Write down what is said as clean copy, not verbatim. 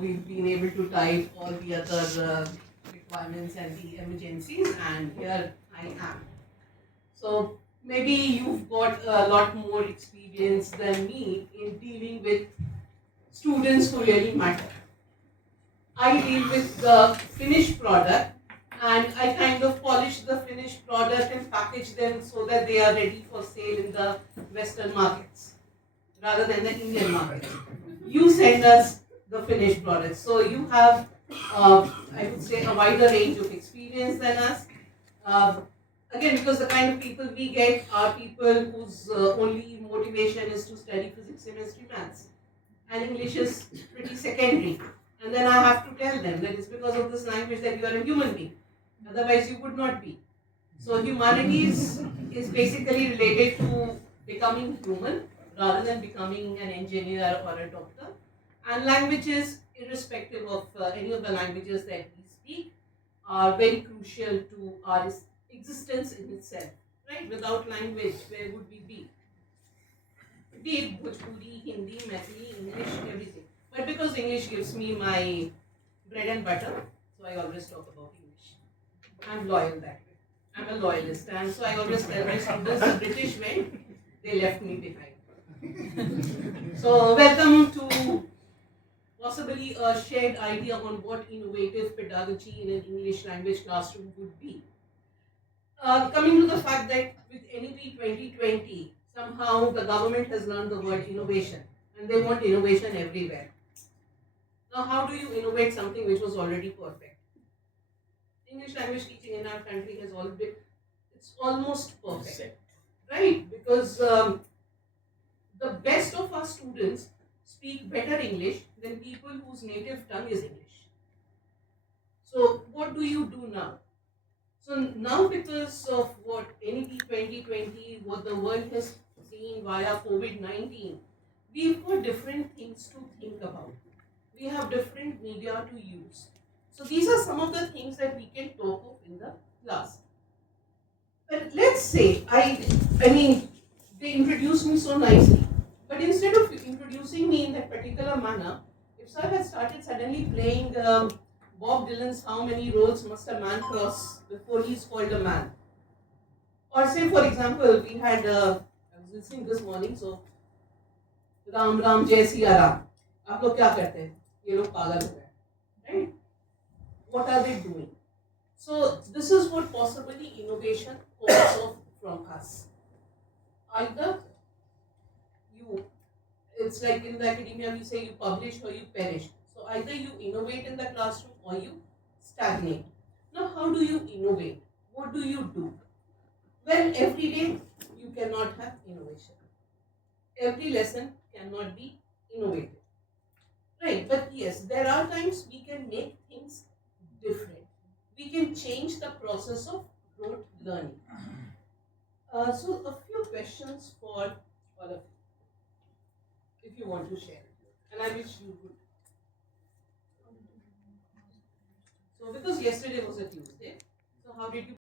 we've been able to type all the other requirements and the emergencies, and here I am. So maybe you've got a lot more experience than me in dealing with students who really matter. I deal with the finished product, and I kind of polish the finished product and package them so that they are ready for sale in the Western markets rather than the Indian markets. You send us the finished product, so you have, I would say, a wider range of experience than us. Uh, Again, because the kind of people we get are people whose only motivation is to study physics, chemistry, maths, and English is pretty secondary. And then I have to tell them that it's because of this language that you are a human being. Otherwise, you would not be. So, humanities is basically related to becoming human rather than becoming an engineer or a doctor. And languages, irrespective of any of the languages that we speak, are very crucial to our existence in itself. Right? Without language, where would we be? Be it Bhojpuri, Hindi, Maithili, English, everything. But because English gives me my bread and butter, so I always talk about English. I'm loyal that way. I'm a loyalist, and so I always tell my students the British went, they left me behind. So, welcome to possibly a shared idea on what innovative pedagogy in an English language classroom would be. Coming to the fact that with NEP 2020, somehow the government has learned the word innovation and they want innovation everywhere. Now, how do you innovate something which was already perfect? English language teaching in our country has already, it's almost perfect, right? Because the best of our students speak better English than people whose native tongue is English. So, what do you do now? So now, because of what NEP 2020, what the world has seen via COVID-19, we've got different things to think about. We have different media to use. So these are some of the things that we can talk of in the class. But let's say I mean, they introduced me so nicely. But instead of introducing me in that particular manner, if sir had started suddenly playing Bob Dylan's "How Many Roads Must a Man Cross Before He's Called a Man," or say, for example, we had I was listening this morning, so Ram Ram Jai Siya Ram. आप लोग क्या करते हैं? ये लोग पागल हो गए, right? What are they doing? So this is what possibly innovation calls off from us. Either you, it's like in the academia we say you publish or you perish. So either you innovate in the classroom or you stagnate. Now, how do you innovate? What do you do? Well, every day you cannot have innovation. Every lesson cannot be innovative. Right, but yes, there are times we can make things different. We can change the process of rote learning. So, a few questions for all of you, if you want to share. And I wish you would. So, because yesterday was a Tuesday, so how did you